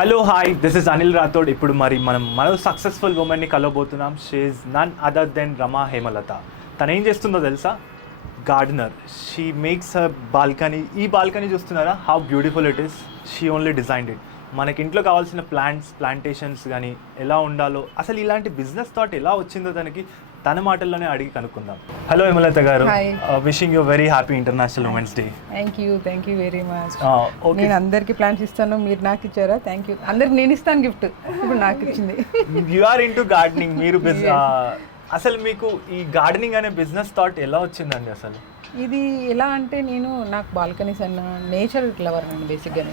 Hello hi this is Anil Rathod. ఇప్పుడు మనం మరో సక్సెస్ఫుల్ ఉమెన్ని కలవబోతున్నాం. She is none other than Rama Hemalatha. తను ఏం చేస్తుందో తెలుసా? Gardener. She makes her balcony. ఈ బాల్కనీ చూస్తున్నారా? How beautiful it is. She only designed it. మనకి ఇంట్లో కావాల్సిన ప్లాంటేషన్స్ కానీ ఎలా ఉండాలో, అసలు ఇలాంటి బిజినెస్ థాట్ ఎలా వచ్చిందో తన మాటల్లోనే అడిగి కనుక్కుందాం. హలో హేమలత గారు, wishing you very happy international women's day. Thank you very much. నేను అందరికి ప్లాన్స్ ఇస్తాను, మీరు నాకు ఇచ్చారా? Thank you. అందరికి నేను ఇస్తాను గిఫ్ట్, ఇప్పుడు నాకు ఇచ్చింది. You are into gardening. మీరు అసలు మీకు ఈ గార్డెనింగ్ అనే బిజినెస్ థాట్ ఎలా వచ్చిందండి? అసలు ఇది ఎలా అంటే, నాకు బాల్కనీస్ అన్న నేచర్ లవర్ అండి. బేసిక్గా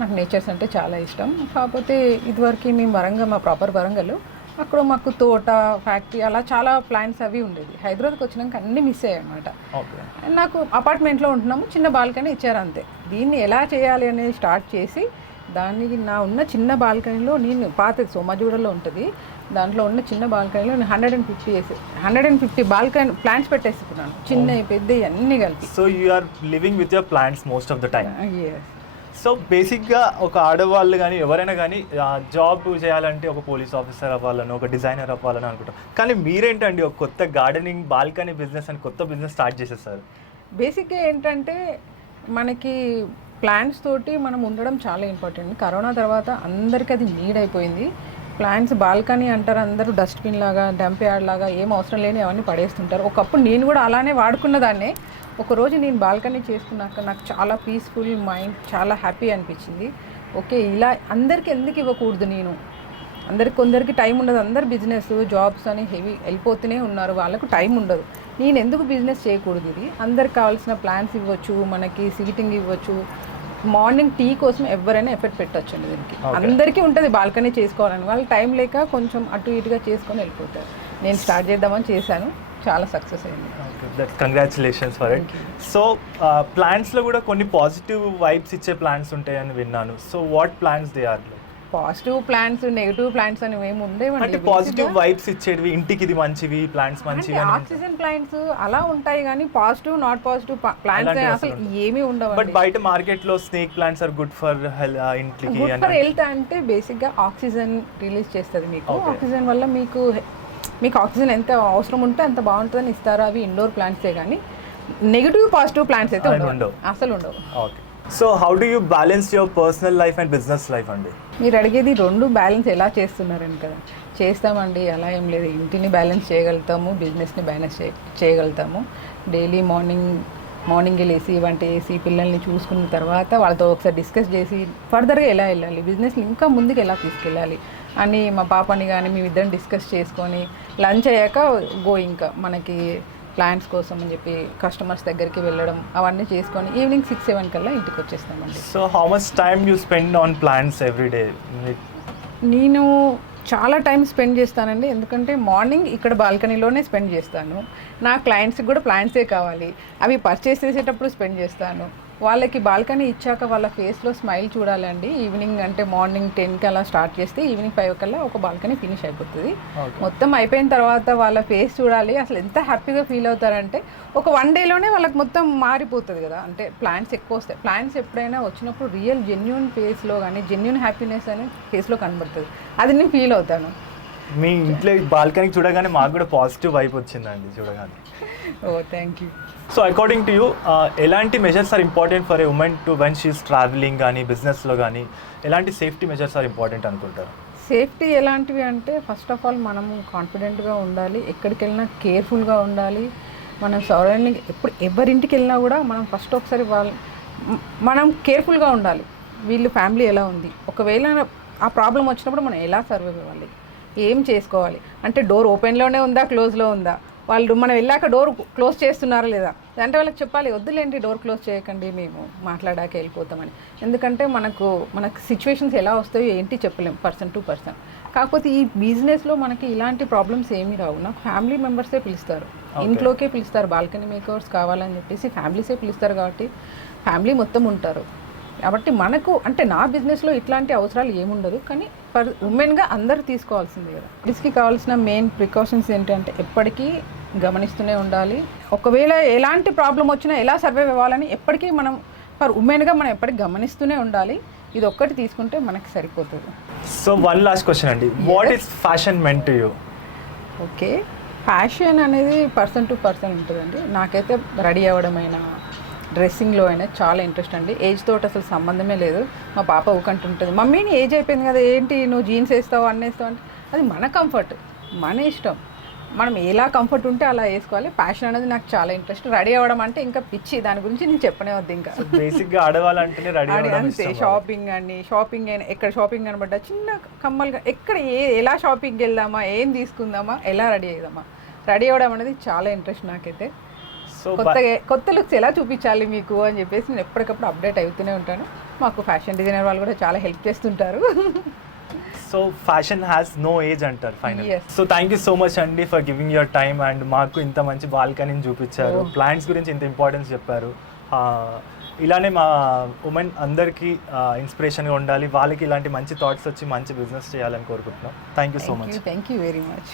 నాకు నేచర్స్ అంటే చాలా ఇష్టం. కాకపోతే ఇదివరకు మేము మా ప్రాపర్ వరంగల్, అక్కడ మాకు తోట, ఫ్యాక్టరీ అలా చాలా ప్లాంట్స్ అవి ఉండేది. హైదరాబాద్కి వచ్చినాక అన్నీ మిస్ అయ్యాయి అన్నమాట. నాకు అపార్ట్మెంట్లో ఉంటున్నాము, చిన్న బాల్కనీ ఇచ్చారు అంతే. దీన్ని ఎలా చేయాలి అనేది స్టార్ట్ చేసి, దానికి ఉన్న చిన్న బాల్కనీలో నేను పాతది సోమాజూడలో ఉంటుంది, దాంట్లో ఉన్న చిన్న బాల్కనీలో నేను 150 బాల్కనీ ప్లాంట్స్ పెట్టేసుకున్నాను, చిన్నవి పెద్దవి అన్నీ కలిపి. So you are living with your plants most of the time. So బేసిక్గా ఒక ఆడవాళ్ళు కానీ ఎవరైనా కానీ జాబ్ చేయాలంటే ఒక పోలీస్ ఆఫీసర్ అవ్వాలని, ఒక డిజైనర్ అవ్వాలని అనుకుంటాం. కానీ మీరేంటండి ఒక కొత్త గార్డెనింగ్ బాల్కనీ బిజినెస్ అని కొత్త బిజినెస్ స్టార్ట్ చేసేసారు? బేసిక్గా ఏంటంటే, మనకి ప్లాంట్స్ తోటి మనం ఉండడం చాలా ఇంపార్టెంట్. కరోనా తర్వాత అందరికీ అది నీడ్ అయిపోయింది. ప్లాంట్స్ బాల్కనీ అంటారు అందరూ, డస్ట్బిన్ లాగా, డంప్ యార్డ్ లాగా, ఏం అవసరం లేని అవన్నీ పడేస్తుంటారు. ఒకప్పుడు నేను కూడా అలానే వాడుకున్న దాన్నే. ఒకరోజు నేను బాల్కనీ చేసుకున్నాక నాకు చాలా పీస్ఫుల్ మైండ్, చాలా హ్యాపీ అనిపించింది. ఓకే, ఇలా అందరికీ ఎందుకు ఇవ్వకూడదు నేను? కొందరికి టైం ఉండదు, అందరు బిజినెస్ జాబ్స్ అని హెవీ వెళ్ళిపోతూనే ఉన్నారు, వాళ్ళకు టైం ఉండదు. నేను ఎందుకు బిజినెస్ చేయకూడదు? ఇది అందరికి కావాల్సిన ప్లాన్స్ ఇవ్వచ్చు, మనకి సీటింగ్ ఇవ్వచ్చు, మార్నింగ్ టీ కోసం ఎవరైనా ఎఫెక్ట్ పెట్టచ్చు అండి. దీనికి అందరికీ ఉంటుంది బాల్కనీ చేసుకోవాలని, వాళ్ళకి టైం లేక కొంచెం అటు ఇటుగా చేసుకొని వెళ్ళిపోతారు. నేను స్టార్ట్ చేద్దామని చేశాను, చాలా సక్సెస్ అయింది. Congratulations for it. సో ప్లాంట్స్లో కూడా కొన్ని పాజిటివ్ వైబ్స్ ఇచ్చే ప్లాంట్స్ ఉంటాయని విన్నాను. So what plants they are? Positive plants, negative plants అని ఏమి ఉండేవండి. అంటే పాజిటివ్ వైబ్స్ ఇచ్చేవి, ఇంటికి ఇది మంచివి, ప్లాంట్స్ మంచివి, ఆక్సిజన్ ప్లాంట్స్ అలా ఉంటాయి. కానీ పాజిటివ్ నాట్ పాజిటివ్ ప్లాంట్స్ అసలు ఏమీ ఉండవు. బట్ బయట మార్కెట్ లో snake plants are good for ఇంటికి, గుడ్ ఫర్ హెల్త్. అంటే బేసిక్ గా ఆక్సిజన్ రిలీజ్ చేస్తుంది మీకు. ఆక్సిజన్ వల్ల మీకు ఆక్సిజన్ ఎంత అవసరం ఉంటే అంత బాగుంటుందని ఇస్తారు. అవి ఇండోర్ ప్లాంట్సే, కానీ నెగిటివ్ పాజిటివ్ ప్లాంట్స్ అయితే ఉండవు, అసలు ఉండవు. Okay. So how do you balance your personal life and business life అండి? మీరు అడిగేది రెండు బ్యాలెన్స్ ఎలా చేస్తున్నారని కదా. చేస్తామండి, అలా ఏం లేదు. ఇంటిని బ్యాలెన్స్ చేయగలుగుతాము, బిజినెస్ని బ్యాలెన్స్ చేయగలుగుతాము. డైలీ మార్నింగ్ లేసి వంట చేసి పిల్లల్ని చూసుకున్న తర్వాత వాళ్ళతో ఒకసారి డిస్కస్ చేసి ఫర్దర్గా ఎలా వెళ్ళాలి, బిజినెస్ని ఇంకా ముందుకు ఎలా తీసుకెళ్ళాలి అని మా పాపని కానీ మేమిద్దరం డిస్కస్ చేసుకొని లంచ్ అయ్యాక ఇంకా మనకి ప్లాంట్స్ కోసం అని చెప్పి కస్టమర్స్ దగ్గరికి వెళ్ళడం అవన్నీ చేసుకొని ఈవినింగ్ 6-7 కల్లా ఇంటికి వచ్చేస్తామండి. So how much time you spend on plants every day? నేను చాలా టైం స్పెండ్ చేస్తానండి, ఎందుకంటే మార్నింగ్ ఇక్కడ బాల్కనీలోనే స్పెండ్ చేస్తాను. నా క్లయింట్స్కి కూడా ప్లాంట్సే కావాలి, అవి పర్చేస్ చేసేటప్పుడు స్పెండ్ చేస్తాను. వాళ్ళకి బాల్కనీ ఇచ్చాక వాళ్ళ ఫేస్లో స్మైల్ చూడాలండి. ఈవినింగ్ అంటే మార్నింగ్ 10కి అలా స్టార్ట్ చేస్తే ఈవినింగ్ 5 కల్లా ఒక బాల్కనీ ఫినిష్ అయిపోతుంది. మొత్తం అయిపోయిన తర్వాత వాళ్ళ ఫేస్ చూడాలి, అసలు ఎంత హ్యాపీగా ఫీల్ అవుతారంటే ఒక 1 డేలోనే వాళ్ళకి మొత్తం మారిపోతుంది కదా. అంటే ప్లాంట్స్ ఎక్కువ వస్తాయి. ప్లాంట్స్ ఎప్పుడైనా వచ్చినప్పుడు రియల్ జెన్యూన్ ఫేస్లో కానీ జెన్యూన్ హ్యాపీనెస్ అనేది ఫేస్లో కనబడుతుంది, అది నేను ఫీల్ అవుతాను. మీ ఇంట్లో బాల్కనీ చూడగానే మాకు కూడా పాజిటివ్ వైబ్ వచ్చిందండి చూడగానే. Oh thank you. So according to you ఎలాంటి measures are important for a women to when she is travelling కానీ బిజినెస్లో కానీ ఎలాంటి సేఫ్టీ మెజర్స్ ఆర్ ఇంపార్టెంట్ అనుకుంటారు? సేఫ్టీ ఎలాంటివి అంటే, ఫస్ట్ ఆఫ్ ఆల్ మనము కాన్ఫిడెంట్గా ఉండాలి, ఎక్కడికి వెళ్ళినా కేర్ఫుల్గా ఉండాలి. మనం సరౌండింగ్ ఎవరింటికి వెళ్ళినా కూడా మనం ఫస్ట్ ఒకసారి మనం కేర్ఫుల్గా ఉండాలి. వీళ్ళు ఫ్యామిలీ ఎలా ఉంది, ఒకవేళ ఆ ప్రాబ్లం వచ్చినప్పుడు మనం ఎలా సర్వైవ్ అవ్వాలి, ఏం చేసుకోవాలి. అంటే డోర్ ఓపెన్లోనే ఉందా, క్లోజ్లో ఉందా, వాళ్ళు మనం వెళ్ళాక డోర్ క్లోజ్ చేస్తున్నారా లేదా అంటే వాళ్ళకి చెప్పాలి, వద్దులేండి డోర్ క్లోజ్ చేయకండి, మేము మాట్లాడాక వెళ్ళిపోతామని. ఎందుకంటే మనకు సిచ్యువేషన్స్ ఎలా వస్తాయో ఏంటి చెప్పలేం పర్సన్ టు పర్సన్. కాకపోతే ఈ బిజినెస్లో మనకి ఇలాంటి ప్రాబ్లమ్స్ ఏమీ రావు. నాకు ఫ్యామిలీ మెంబర్సే పిలుస్తారు, ఇంట్లోకే పిలుస్తారు. బాల్కనీ మేకర్స్ కావాలని చెప్పేసి ఫ్యామిలీసే పిలుస్తారు, కాబట్టి ఫ్యామిలీ మొత్తం ఉంటారు. కాబట్టి మనకు అంటే నా బిజినెస్లో ఇట్లాంటి అవసరాలు ఏముండదు. కానీ ఉమెన్గా అందరూ తీసుకోవాల్సిందే కదా. బిజినెస్కి కావాల్సిన మెయిన్ ప్రికాషన్స్ ఏంటంటే ఎప్పటికీ గమనిస్తూనే ఉండాలి. ఒకవేళ ఎలాంటి ప్రాబ్లం వచ్చినా ఎలా సర్వైవ్ అవ్వాలని ఎప్పటికీ మనం ఉమెన్గా మనం ఎప్పటికీ గమనిస్తూనే ఉండాలి. ఇది ఒక్కటి తీసుకుంటే మనకి సరిపోతుంది. సో వన్ లాస్ట్ క్వశ్చన్ అండి, what is fashion meant to you? Okay, fashion అనేది పర్సన్ టు పర్సన్ ఉంటుందండి. నాకైతే రెడీ అవ్వడమైనా డ్రెస్సింగ్లో అయినా చాలా ఇంట్రెస్ట్ అండి. ఏజ్ తోటి అసలు సంబంధమే లేదు. మా పాప ఊకంటుంటుంది, మమ్మీ నీ ఏజ్ అయిపోయింది కదా, ఏంటి నువ్వు జీన్స్ వేస్తావు అన్నీ వేస్తావు అంటే అది మన కంఫర్ట్, మన ఇష్టం. మనం ఎలా కంఫర్ట్ ఉంటే అలా వేసుకోవాలి. ఫ్యాషన్ అనేది నాకు చాలా ఇంట్రెస్ట్. రెడీ అవ్వడం అంటే ఇంకా పిచ్చి, దాని గురించి నేను చెప్పనే వద్దు. ఇంకా బేసిక్గా ఆడవాళ్ళంటేనే రెడీ అంతే, షాపింగ్ అండి, షాపింగ్ అయినా ఎక్కడ షాపింగ్ కనబడ్డా చిన్న కమ్మలుగా ఎక్కడ ఎలా షాపింగ్కి వెళ్దామా, ఏం తీసుకుందామా, ఎలా రెడీ అవుదామా, రెడీ అవ్వడం అనేది చాలా ఇంట్రెస్ట్ నాకైతే. సో కొత్త లుక్స్ ఎలా చూపించాలి మీకు అని చెప్పేసి నేను ఎప్పటికప్పుడు అప్డేట్ అవుతూనే ఉంటాను. మాకు ఫ్యాషన్ డిజైనర్ వాళ్ళు కూడా చాలా హెల్ప్ చేస్తుంటారు. So fashion has no age అంటారు final. Yes. So thank you so much అండి for giving your time and మాకు ఇంత మంచి బాల్కనీని చూపించారు, ప్లాంట్స్ గురించి ఇంత ఇంపార్టెన్స్ చెప్పారు. ఇలానే మా ఉమెన్ అందరికీ ఇన్స్పిరేషన్గా ఉండాలి, వాళ్ళకి ఇలాంటి మంచి థాట్స్ వచ్చి మంచి బిజినెస్ చేయాలని కోరుకుంటున్నాం. Thank you so much. Thank you very much.